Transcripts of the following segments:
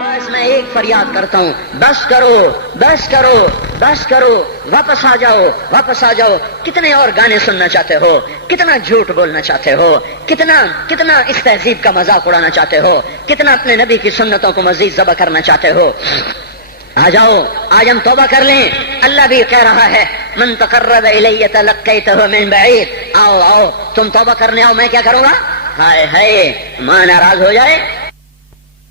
بس میں ایک فریاد کرتا ہوں، بس کرو بس کرو بس کرو، واپس آ جاؤ واپس آ جاؤ۔ کتنے اور گانے سننا چاہتے ہو، کتنا جھوٹ بولنا چاہتے ہو، کتنا اس تہذیب کا مذاق اڑانا چاہتے ہو، کتنا اپنے نبی کی سنتوں کو مزید ذبح کرنا چاہتے ہو۔ آ جاؤ، آج ہم توبہ کر لیں۔ اللہ بھی کہہ رہا ہے من تقرب الی تلقیتہ من بعید، آؤ آؤ تم توبہ کرنے آؤ، میں کیا کروں گا؟ ہائے ہائے، ماں ناراض ہو جائے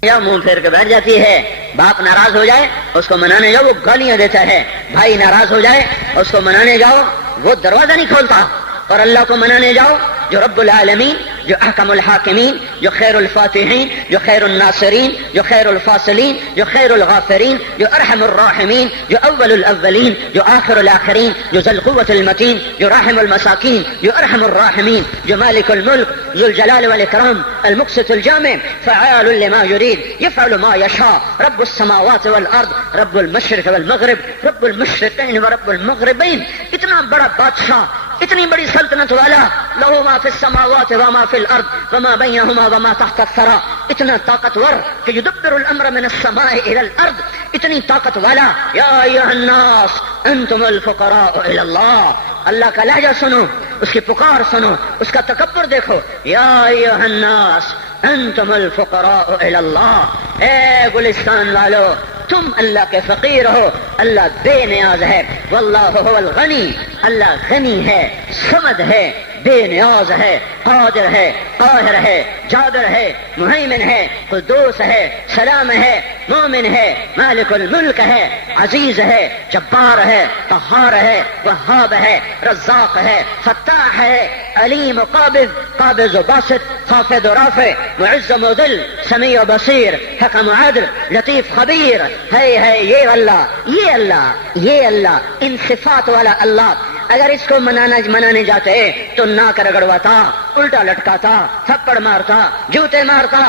یا منہ پھیر کے بیٹھ جاتی ہے، باپ ناراض ہو جائے اس کو منانے جاؤ وہ گالیاں دیتا ہے، بھائی ناراض ہو جائے اس کو منانے جاؤ وہ دروازہ نہیں کھولتا، اور اللہ کو منانے جاؤ جو رب العالمین، جو احکم الحاکمین، جو خیر الفاتحین، جو خیر الناصرین، جو خیر الفاصلین، جو خیر الغافرین، جو ارحم الراحمین، جو اول الاولین، جو آخر الاخرین، جو ذو القوة المتین، جو راحم المساکین، جو ارحم الراحمین، جو مالک الملک ذو الجلال والاکرام المقسط الجامع فعال لما يريد يفعل ما يشاء رب السماوات والارض رب المشرق والمغرب رب المشرقین ورب المغربین۔ اتنا بڑا بادشاہ، اتنی بڑی سلطنت والا، لہو ما فی السماوات وما فی الارض وما بینہما وما تحت الثری، اتنا طاقتور کہ یدبر الامر من السماء الى الارض، اتنی طاقت والا۔ یا ایھا الناس انتم الفقراء الی اللہ، اللہ کا لہجہ سنو، اس کی پکار سنو، اس کا تکبر دیکھو۔ یا ایھا الناس انتم الفقراء الی اللہ، اے گلستان والو تم اللہ کے فقیر ہو، اللہ بے نیاز ہے۔ واللہ هو الغنی، اللہ غنی ہے، صمد ہے، بے نیاز ہے، قادر ہے، قاہر ہے، جابر ہے، مہیمن ہے، قدوس ہے، سلام ہے، مومن ہے، مالک الملک ہے، عزیز ہے، جبار ہے، قہار ہے، وہاب ہے، رزاق ہے، فتاح ہے، علیم و قابض و باسط، خافض و رافع، معز و مذل، سمیع و بصیر، حکم و عدل، لطیف خبیر۔ ہے یہ اللہ، یہ اللہ، یہ اللہ، ان صفات والا اللہ۔ اگر اس کو منانے جاتے تو ناک رگڑواتا، الٹا لٹکاتا، تھپڑ مارتا، جوتے مارتا،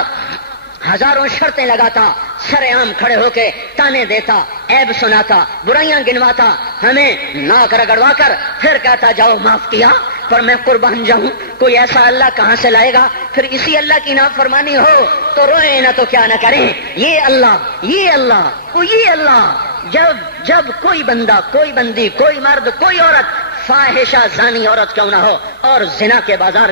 ہزاروں شرطیں لگاتا، سر عام کھڑے ہو کے تانے دیتا، عیب سناتا، برائیاں گنواتا، ہمیں ناک رگڑوا کر پھر کہتا جاؤ معاف کیا پر میں قربان جاؤں۔ کوئی ایسا اللہ کہاں سے لائے گا؟ پھر اسی اللہ کی نافرمانی ہو تو روئیں نہ تو کیا نہ کریں۔ یہ اللہ، یہ اللہ، یہ اللہ، جب کوئی بندہ، کوئی بندی، کوئی مرد، کوئی عورت فاحشہ زانی عورت کیوں نہ ہو، اور زنا کے بازار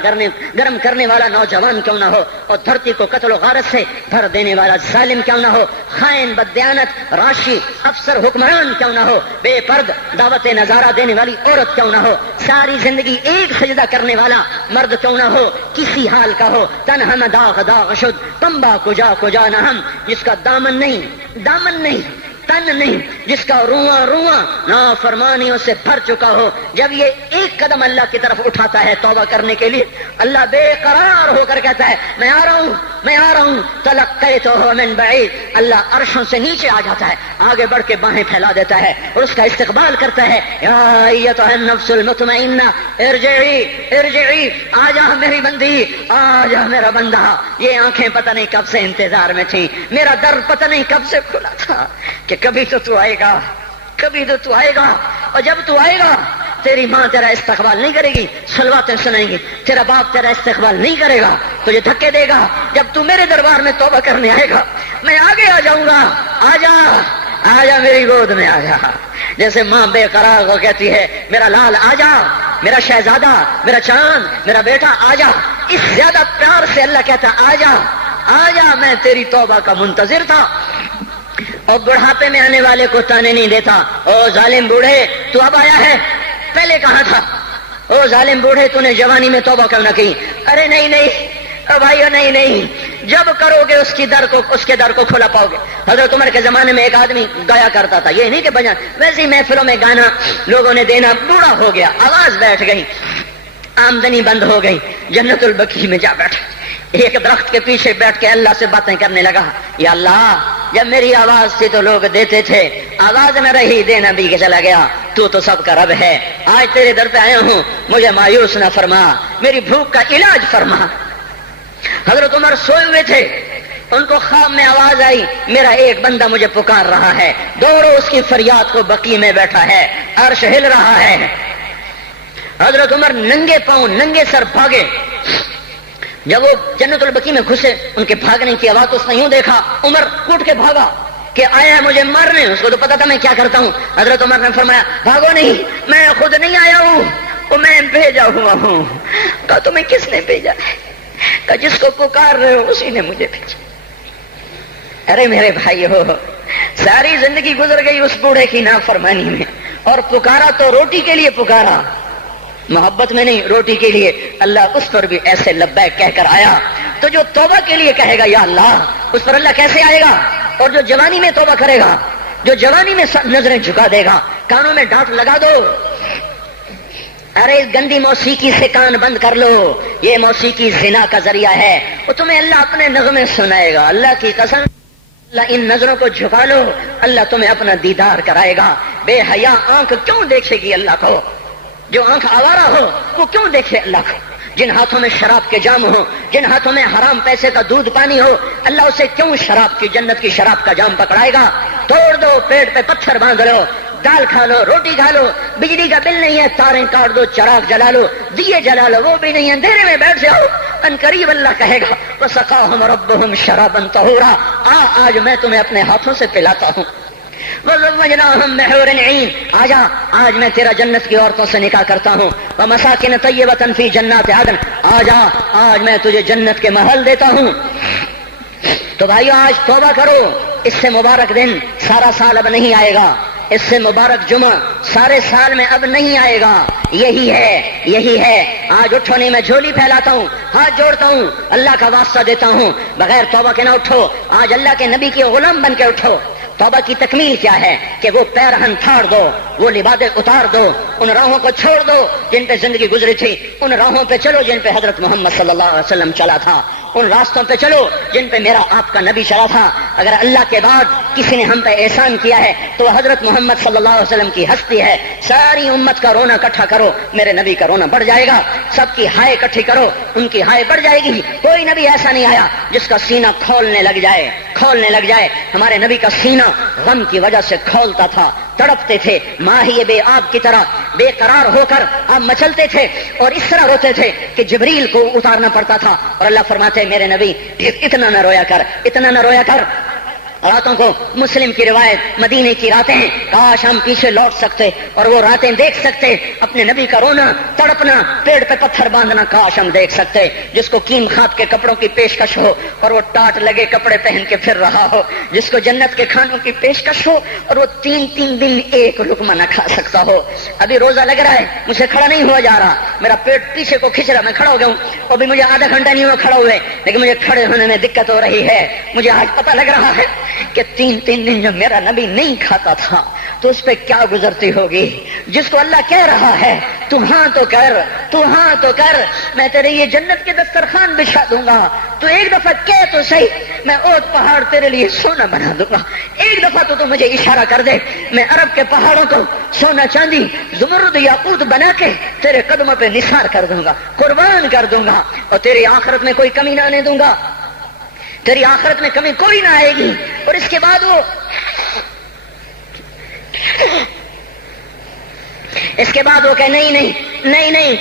گرم کرنے والا نوجوان کیوں نہ ہو، اور دھرتی کو قتل و غارت سے بھر دینے والا ظالم کیوں نہ ہو، خائن، بددیانت، راشی، افسر، حکمران کیوں نہ ہو، بے پرد دعوت نظارہ دینے والی عورت کیوں نہ ہو، ساری زندگی ایک سجدہ کرنے والا مرد کیوں نہ ہو، کسی حال کا ہو، تن ہم داغ شد تمبا کجا نہ ہم، جس کا دامن نہیں تن نہیں، جس کا رواں نافرمانیوں سے بھر چکا ہو، جب یہ ایک قدم اللہ کی طرف اٹھاتا ہے توبہ کرنے کے لیے، اللہ بے قرار ہو کر کہتا ہے میں آ رہا ہوں تلقیتہ من بعید۔ اللہ عرشوں سے نیچے آ جاتا ہے، آگے بڑھ کے باہیں پھیلا دیتا ہے اور اس کا استقبال کرتا ہے۔ یا ایتھا النفس المطمئنہ ارجعی، آ جا میری بندی، آ جا میرا بندہ۔ یہ آنکھیں پتہ نہیں کب سے انتظار میں تھیں، میرا در پتہ نہیں کب سے کھلا تھا کہ کبھی تو آئے گا، کبھی تو آئے گا، اور جب تو آئے گا تیری ماں تیرا استقبال نہیں کرے گی، صلواتیں سنائیں گی، تیرا باپ تیرا استقبال نہیں کرے گا، تجھے دھکے دے گا۔ جب تو میرے دربار میں توبہ کرنے آئے گا میں آگے آ جاؤں گا، آ جا میری گود میں آ جا۔ جیسے ماں بے قرار کو کہتی ہے میرا لال آ جا، میرا شہزادہ، میرا چاند، میرا بیٹا آ جا، اس زیادہ پیار سے اللہ کہتا آ جا، میں تیری توبہ کا منتظر تھا۔ اور بڑھاپے میں آنے والے کو تانے نہیں دیتا، او ظالم بوڑھے تو اب آیا ہے، پہلے کہاں تھا؟ او ظالم بوڑھے تو نے جوانی میں توبہ کیوں نہ کی؟ ارے نہیں بھائیو، نہیں، جب کرو گے اس کے در کو کھلا پاؤ گے۔ حضرت عمر کے زمانے میں ایک آدمی گایا کرتا تھا، یہ نہیں کہ بجا، ویسے محفلوں میں گانا لوگوں نے دینا، بوڑھا ہو گیا، آواز بیٹھ گئی، آمدنی بند ہو گئی، جنت البقیع میں جا بیٹھا، ایک درخت کے پیچھے بیٹھ کے اللہ سے باتیں کرنے لگا۔ یا اللہ، جب میری آواز تھی تو لوگ دیتے تھے، آواز میں رہی دینا بھی کہ چلا گیا، تو سب کا رب ہے، آج تیرے در پہ آیا ہوں، مجھے مایوس نہ فرما، میری بھوک کا علاج فرما۔ حضرت عمر سوئے ہوئے تھے، ان کو خواب میں آواز آئی میرا ایک بندہ مجھے پکار رہا ہے، دوڑو اس کی فریاد کو، بقیع میں بیٹھا ہے، عرش ہل رہا ہے۔ حضرت عمر ننگے پاؤں ننگے سر بھاگے، جب وہ جنت البقیع میں گھسے ان کے بھاگنے کی آواز، اس نے یوں دیکھا، عمر کوٹ کے بھاگا کہ آیا ہے مجھے مارنے، اس کو تو پتا تھا میں کیا کرتا ہوں۔ حضرت عمر نے فرمایا بھاگو نہیں، میں خود نہیں آیا ہوں، وہ میں بھیجا ہوا ہوں۔ کہا تمہیں کس نے بھیجا؟ کہا جس کو پکار رہے ہو اسی نے مجھے بھیجا۔ ارے میرے بھائی ہو، ساری زندگی گزر گئی اس بوڑھے کی نافرمانی میں، اور پکارا تو روٹی کے لیے پکارا، محبت میں نہیں، روٹی کے لیے۔ اللہ اس پر بھی ایسے لبیک کہہ کر آیا۔ تو جو توبہ کے لیے کہے گا یا اللہ، اس پر اللہ کیسے آئے گا؟ اور جو جوانی میں توبہ کرے گا، جو جوانی میں نظریں جھکا دے گا، کانوں میں ڈانٹ لگا دو، ارے اس گندی موسیقی سے کان بند کر لو، یہ موسیقی زنا کا ذریعہ ہے، وہ تمہیں اللہ اپنے نغمے سنائے گا۔ اللہ کی قسم، اللہ ان نظروں کو جھکا لو، اللہ تمہیں اپنا دیدار کرائے گا۔ بے حیا آنکھ کیوں دیکھے گی اللہ کو؟ جو آنکھ آوارہ ہو وہ کیوں دیکھے اللہ کو؟ جن ہاتھوں میں شراب کے جام ہو، جن ہاتھوں میں حرام پیسے کا دودھ پانی ہو، اللہ اسے کیوں شراب کی، جنت کی شراب کا جام پکڑائے گا؟ توڑ دو، پیٹ پہ پتھر باندھ لو، دال کھا لو، روٹی کھا لو، بجلی کا بل نہیں ہے تاریں کاٹ دو، چراغ جلا لو، دیے جلا لو، وہ بھی نہیں ہے، اندھیرے میں بیٹھ جاؤ، ان قریب اللہ کہے گا وَسَقَاهُمْ رَبُّهُمْ شَرَابًا طَهُورًا، آج میں تمہیں اپنے ہاتھوں سے پلاتا ہوں۔ وَزَوَّجْنَاهُمْ بِحُورٍ عِينٍ، آج میں تیرا جنت کی عورتوں سے نکاح کرتا ہوں۔ وَمَسَاكِنَ طَيِّبَةً فِي جَنَّاتِ عَدْنٍ، آج میں تجھے جنت کے محل دیتا ہوں۔ تو بھائیو آج توبہ کرو، اس سے مبارک دن سارا سال اب نہیں آئے گا، اس سے مبارک جمعہ سارے سال میں اب نہیں آئے گا، یہی ہے۔ آج اٹھو نہیں، میں جھولی پھیلاتا ہوں، ہاتھ جوڑتا ہوں، اللہ کا واسطہ دیتا ہوں، بغیر توبہ کے نہ اٹھو، آج اللہ کے نبی کی غلام بن کے اٹھو۔ توبہ کی تکمیل کیا ہے کہ وہ پیرہن پھاڑ دو، وہ لبادیں اتار دو، ان راہوں کو چھوڑ دو جن پہ زندگی گزری تھی، ان راہوں پہ چلو جن پہ حضرت محمد صلی اللہ علیہ وسلم چلا تھا، ان راستوں پہ چلو جن پہ میرا آپ کا نبی چلا تھا۔ اگر اللہ کے بعد کسی نے ہم پہ احسان کیا ہے تو حضرت محمد صلی اللہ علیہ وسلم کی ہستی ہے۔ ساری امت کا رونا اکٹھا کرو، میرے نبی کا رونا بڑھ جائے گا، سب کی ہائے اکٹھی کرو، ان کی ہائے بڑھ جائے گی۔ کوئی نبی ایسا نہیں آیا جس کا سینہ کھولنے لگ جائے۔ ہمارے نبی کا سینہ غم کی وجہ سے کھولتا تھا، تڑپتے تھے، ماہی بے آب کی طرح بے قرار ہو کر آپ مچلتے تھے، اور اس طرح روتے تھے کہ جبریل کو اتارنا پڑتا تھا، اور اللہ فرماتے میرے نبی اتنا نہ رویا کر۔ راتوں کو مسلم کی روایت، مدینے کی راتیں، کاش ہم پیچھے لوٹ سکتے اور وہ راتیں دیکھ سکتے، اپنے نبی کا رونا، تڑپنا، پیڑ پہ پتھر باندھنا کاش ہم دیکھ سکتے، جس کو کیم خواب کے کپڑوں کی پیشکش ہو اور وہ ٹاٹ لگے کپڑے پہن کے پھر رہا ہو، جس کو جنت کے کھانوں کی پیشکش ہو اور وہ 3 دن ایک لقمہ نہ کھا سکتا ہو۔ ابھی روزہ لگ رہا ہے، مجھے کھڑا نہیں ہوا جا رہا، میرا پیٹ پیچھے کو کھینچ رہا، میں کھڑا ہو گیا ہوں، ابھی مجھے آدھا گھنٹہ نہیں ہوا کھڑا ہوئے، لیکن مجھے کھڑے ہونے میں دقت ہو رہی ہے۔ مجھے آج پتہ لگ رہا ہے کہ 3 دن جو میرا نبی نہیں کھاتا تھا تو اس پہ کیا گزرتی ہوگی، جس کو اللہ کہہ رہا ہے تو ہاں تو کر، میں تیرے یہ جنت کے دسترخوان بچھا دوں گا، تو ایک دفعہ کہہ تو صحیح، میں اوت پہاڑ تیرے لیے سونا بنا دوں گا، ایک دفعہ تو مجھے اشارہ کر دے، میں عرب کے پہاڑوں کو سونا چاندی زمرد یاقوت بنا کے تیرے قدموں پہ نثار کر دوں گا، قربان کر دوں گا، اور تیری آخرت میں کوئی کمی نہ آنے دوں گا، تیری آخرت میں کمی کوئی نہ آئے گی۔ اور اس کے بعد وہ کہ نہیں،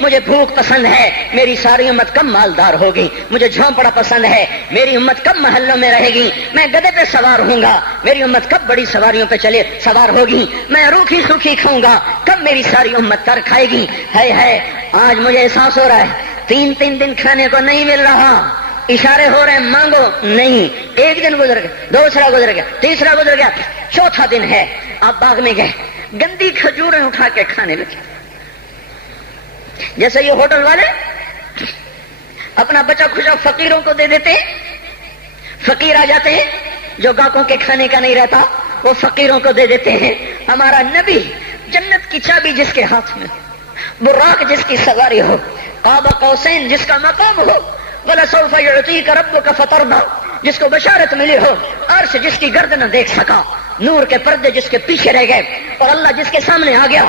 مجھے بھوک پسند ہے، میری ساری امت کم مالدار ہوگی، مجھے جھونپڑا پسند ہے، میری امت کم محلوں میں رہے گی، میں گدھے پہ سوار ہوں گا، میری امت کب بڑی سواریوں پہ سوار ہوگی، میں روکھی سوکھی کھاؤں گا، کب میری ساری امت تر کھائے گی۔ ہے آج مجھے احساس ہو رہا ہے 3 دن کھانے کو نہیں مل رہا، اشارے ہو رہے ہیں مانگو نہیں، ایک دن گزر گیا، دوسرا گزر گیا، تیسرا گزر گیا، چوتھا دن ہے، آپ باغ میں گئے، گندی کھجوریں اٹھا کے کھانے لگے، جیسے یہ ہوٹل والے اپنا بچا کھچا فقیروں کو دے دیتے ہیں، فقیر آ جاتے ہیں، جو گاہکوں کے کھانے کا نہیں رہتا وہ فقیروں کو دے دیتے ہیں۔ ہمارا نبی جنت کی چابی جس کے ہاتھ میں، براق جس کی سواری ہو، قاب قوسین جس کا مقام ہو، وَلَسَوْفَ يُعْطِيكَ رَبُّكَ فَتَرْضَىٰ جس کو بشارت ملی ہو، عرش جس کی گرد نہ دیکھ سکا، نور کے پردے جس کے پیچھے رہ گئے، اور اللہ جس کے سامنے آ گیا،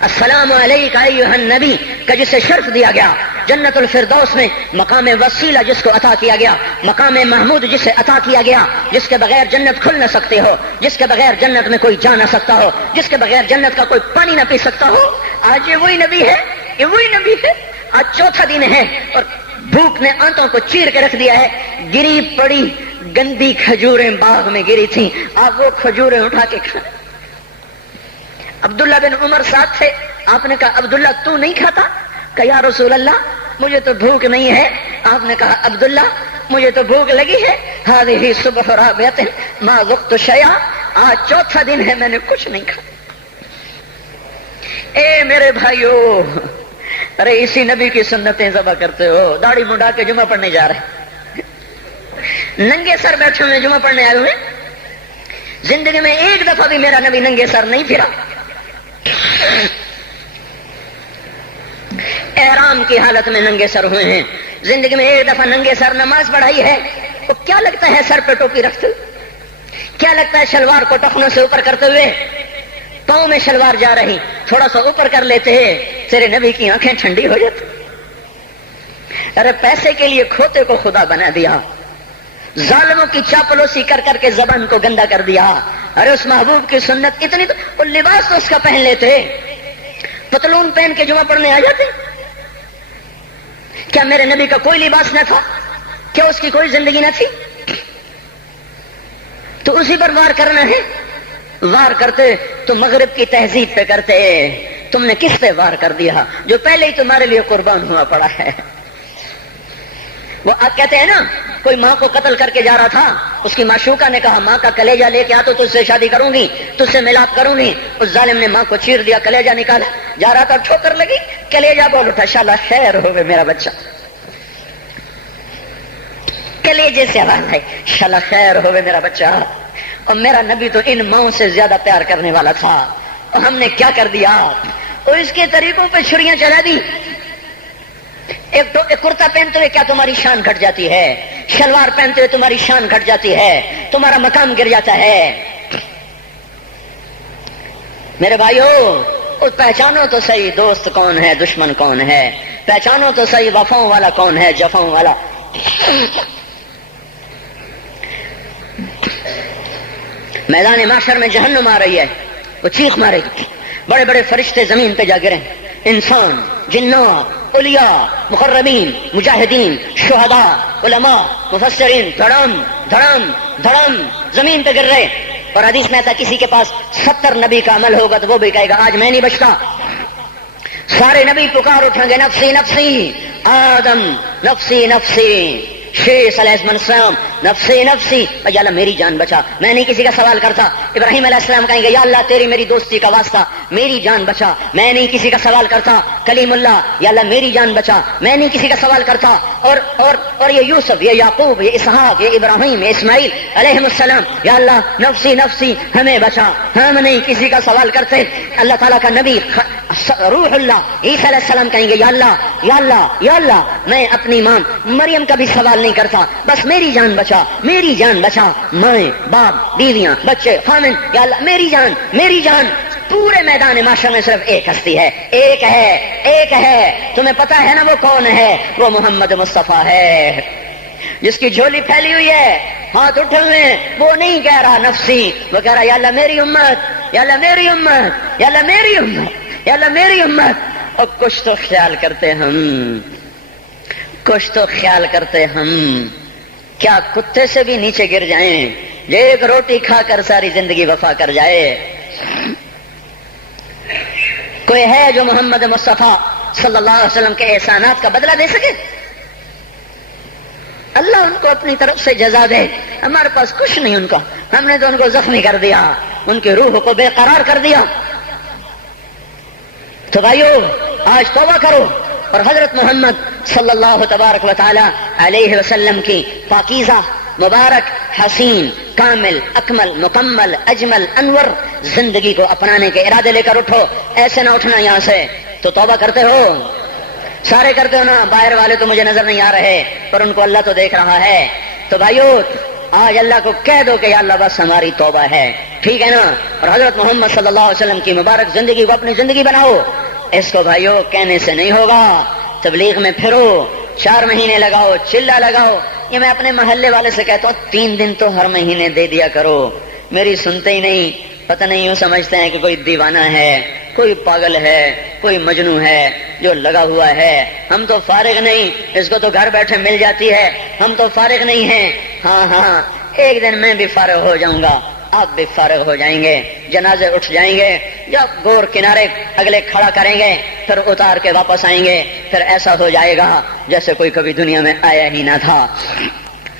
السلام علیکہ ایھا النبی کا جسے شرف دیا گیا، جنت الفردوس میں مقام وسیلہ جس کو عطا کیا گیا، مقام محمود جسے عطا کیا گیا، جس کے بغیر جنت کھل نہ سکتے ہو، جس کے بغیر جنت میں کوئی جا نہ سکتا ہو، جس کے بغیر جنت کا کوئی پانی نہ پی سکتا ہو، آج یہ وہی نبی ہے، یہ وہی نبی ہے۔ آج چوتھا دن ہے اور بھوک نے آنتوں کو چیر کے رکھ دیا ہے. گری پڑی گندی کھجوریں باغ میں گری تھیں, آپ وہ کھجوریں اٹھا کے کھا. عبداللہ بن عمر ساتھ تھے. آپ نے کہا عبداللہ تو نہیں کھاتا؟ کہ یا رسول اللہ مجھے تو بھوک نہیں ہے. آپ نے کہا عبداللہ مجھے تو بھوک لگی ہے. ہذہ صبح رابعۃ ما ذقت شیئا, آج چوتھا دن ہے میں نے کچھ نہیں کھایا. اے میرے بھائیو, ارے اسی نبی کی سنتیں ذبح کرتے ہو. داڑھی منڈا کے جمعہ پڑھنے جا رہے, ننگے سر بیٹھے ہوئے جمعہ پڑھنے آئے ہوئے. زندگی میں ایک دفعہ بھی میرا نبی ننگے سر نہیں پھرا. احرام کی حالت میں ننگے سر ہوئے ہیں. زندگی میں ایک دفعہ ننگے سر نماز پڑھائی ہے. تو کیا لگتا ہے سر پہ ٹوپی رکھتے, کیا لگتا ہے شلوار کو ٹخنوں سے اوپر کرتے ہوئے, پاؤں میں شلوار جا رہی, تھوڑا سا اوپر کر لیتے ہیں, تیرے نبی کی آنکھیں ٹھنڈی ہو جاتی. ارے پیسے کے لیے کھوتے کو خدا بنا دیا, ظالموں کی چاپلوسی کر کر کے زبان کو گندا کر دیا. ارے اس محبوب کی سنت اتنی, تو وہ لباس تو اس کا پہن لیتے, پتلون پہن کے جمعہ پڑھنے آ جاتے. کیا میرے نبی کا کوئی لباس نہ تھا؟ کیا اس کی کوئی زندگی نہ تھی؟ تو اسی پر وار کرنا ہے. وار کرتے تو مغرب کی تہذیب پہ کرتے. تم نے کس پہ وار کر دیا جو پہلے ہی تمہارے لیے قربان ہوا پڑا ہے؟ وہ آپ کہتے ہیں نا, کوئی ماں کو قتل کر کے جا رہا تھا, اس کی معشوقہ نے کہا ماں کا کلیجہ لے کے آ تو تجھ سے شادی کروں گی, تجھ سے ملاپ کروں گی. اس ظالم نے ماں کو چیر دیا, کلیجہ نکالا, جا رہا تھا ٹھوکر لگی, کلیجہ بول اٹھا, شالا خیر ہوئے میرا بچہ. کلیجے سے آواز ہے, شالا خیر ہوئے میرا بچہ. اور میرا نبی تو ان ماؤں سے زیادہ پیار کرنے والا تھا, اور ہم نے کیا کر دیا, اور اس کے طریقوں پہ چھریاں چلا دی. ایک کرتا پہنتے ہوئے کیا تمہاری شان گھٹ جاتی ہے؟ شلوار پہنتے ہوئے تمہاری شان گھٹ جاتی ہے, تمہارا مقام گر جاتا ہے. میرے بھائیو, پہچانو تو صحیح دوست کون ہے, دشمن کون ہے. پہچانو تو صحیح وفاؤں والا کون ہے, جفاؤں والا. میدان معاشر میں جہنم آ رہی ہے, وہ چیخ مارے گی. بڑے بڑے فرشتے زمین پہ جا گرے, انسان, جنات, اولیاء, مقربین, مجاہدین, شہداء, علماء, مفسرین, دھڑم دھڑم دھڑم زمین پہ گر رہے. اور حدیث میں آتا کسی کے پاس 70 نبی کا عمل ہوگا تو وہ بھی کہے گا آج میں نہیں بچتا. سارے نبی پکار اٹھیں گے نفسی نفسی, آدم نفسی نفسی, شیخ علیہ السلام نفسی نفسی, یا اللہ میری جان بچا, میں نہیں کسی کا سوال کرتا. ابراہیم علیہ السلام کہیں گے یا اللہ تیری میری دوستی کا واسطہ میری جان بچا, میں نہیں کسی کا سوال کرتا. کلیم اللہ, یا اللہ میری جان بچا, میں نہیں کسی کا سوال کرتا. اور یہ یوسف, یہ یعقوب, یہ اسحاق, یہ ابراہیم, یہ اسماعیل علیہ السلام, یا اللہ نفسی نفسی ہمیں بچا, ہم نہیں کسی کا سوال کرتے. اللہ تعالیٰ کا نبی روح اللہ عیسیٰ علیہ السلام کہیں گے یا اللہ یا اللہ یا اللہ میں اپنی ماں مریم کا بھی سوال نہیں کرتا, بس میری جان بچا, میری جان بچا. مائیں, باپ, بیویاں, بچے, خامن, یا اللہ میری جان میری جان. پورے میدان معاشر میں صرف ایک ہستی ہے, ایک ہے, ایک ہے. تمہیں پتا ہے نا وہ کون ہے؟ وہ محمد مصطفیٰ ہے, جس کی جھولی پھیلی ہوئی ہے, ہاتھ اٹھے ہوئے. وہ نہیں کہہ رہا نفسی, وہ کہہ رہا یا اللہ میری امت, یا اللہ میری امت, یا اللہ میری امت, یا اللہ میری امت. اور کچھ تو خیال کرتے ہم, کچھ تو خیال کرتے ہم. کیا کتے سے بھی نیچے گر جائیں جو ایک روٹی کھا کر ساری زندگی وفا کر جائے؟ کوئی ہے جو محمد مصطفیٰ صلی اللہ علیہ وسلم کے احسانات کا بدلہ دے سکے؟ اللہ ان کو اپنی طرف سے جزا دے. ہمارے پاس کچھ نہیں ان کا, ہم نے تو ان کو زخمی کر دیا, ان کی روح کو بے قرار کر دیا. تو بھائیو آج توبہ کرو اور حضرت محمد صلی اللہ تبارک و تعالی علیہ وسلم کی پاکیزہ, مبارک, حسین, کامل, اکمل, مکمل, اجمل, انور زندگی کو اپنانے کے ارادے لے کر اٹھو. ایسے نہ اٹھنا یہاں سے. تو توبہ کرتے ہو, سارے کرتے ہو نا. باہر والے تو مجھے نظر نہیں آ رہے, پر ان کو اللہ تو دیکھ رہا ہے. تو بھائیو آج اللہ کو کہہ دو کہ یا اللہ بس ہماری توبہ ہے, ٹھیک ہے نا. اور حضرت محمد صلی اللہ علیہ وسلم کی مبارک زندگی کو اپنی زندگی بناؤ. اس کو بھائیو کہنے سے نہیں ہوگا. تبلیغ میں پھرو, 4 مہینے لگاؤ, چلا لگاؤ. یہ میں اپنے محلے والے سے کہتا ہوں 3 دن تو ہر مہینے دے دیا کرو. میری سنتے ہی نہیں, پتہ نہیں یوں سمجھتے ہیں کہ کوئی دیوانہ ہے. کوئی پاگل ہے، کوئی مجنوں ہے جو لگا ہوا ہے. ہم تو فارغ نہیں، اس کو تو گھر بیٹھے مل جاتی ہے. ہم تو فارغ نہیں ہیں. ہاں ہاں، ایک دن میں بھی فارغ ہو جاؤں گا، آپ بھی فارغ ہو جائیں گے. جنازے اٹھ جائیں گے، جب گور کنارے اگلے کھڑا کریں گے پھر اتار کے واپس آئیں گے. پھر ایسا ہو جائے گا جیسے کوئی کبھی دنیا میں آیا ہی نہ تھا.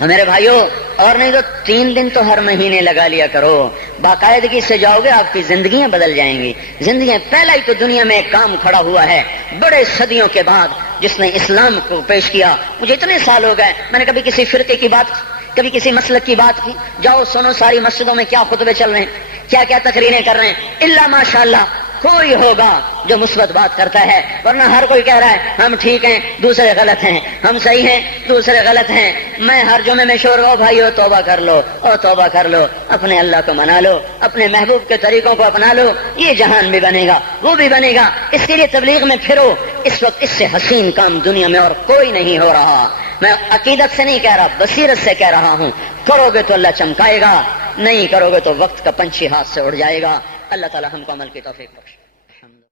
میرے بھائیوں، اور نہیں تو 3 دن تو ہر مہینے لگا لیا کرو. باقاعدگی سے جاؤ گے، آپ کی زندگیاں بدل جائیں گی. زندگیاں پہلا ہی تو دنیا میں ایک کام کھڑا ہوا ہے بڑے صدیوں کے بعد جس نے اسلام کو پیش کیا. مجھے اتنے سال ہو گئے، میں نے کبھی کسی فرقے کی بات، کبھی کسی مسلک کی بات کی. جاؤ سنو ساری مسجدوں میں کیا خطبے چل رہے ہیں، کیا کیا تقریریں کر رہے ہیں. الا ماشاءاللہ کوئی ہوگا جو مثبت بات کرتا ہے، ورنہ ہر کوئی کہہ رہا ہے ہم ٹھیک ہیں دوسرے غلط ہیں، ہم صحیح ہیں دوسرے غلط ہیں. میں ہر جمعے میں شور او بھائیو توبہ کر لو، او توبہ کر لو، اپنے اللہ کو منا لو، اپنے محبوب کے طریقوں کو اپنا لو. یہ جہان بھی بنے گا، وہ بھی بنے گا. اس کے لیے تبلیغ میں پھرو. اس وقت اس سے حسین کام دنیا میں اور کوئی نہیں ہو رہا. میں عقیدت سے نہیں کہہ رہا، بصیرت سے کہہ رہا ہوں. کرو گے تو اللہ چمکائے گا، نہیں کرو گے تو وقت کا پنچھی ہاتھ سے اڑ جائے گا. اللہ تعالی ہم کو عمل کی توفیق بخشے.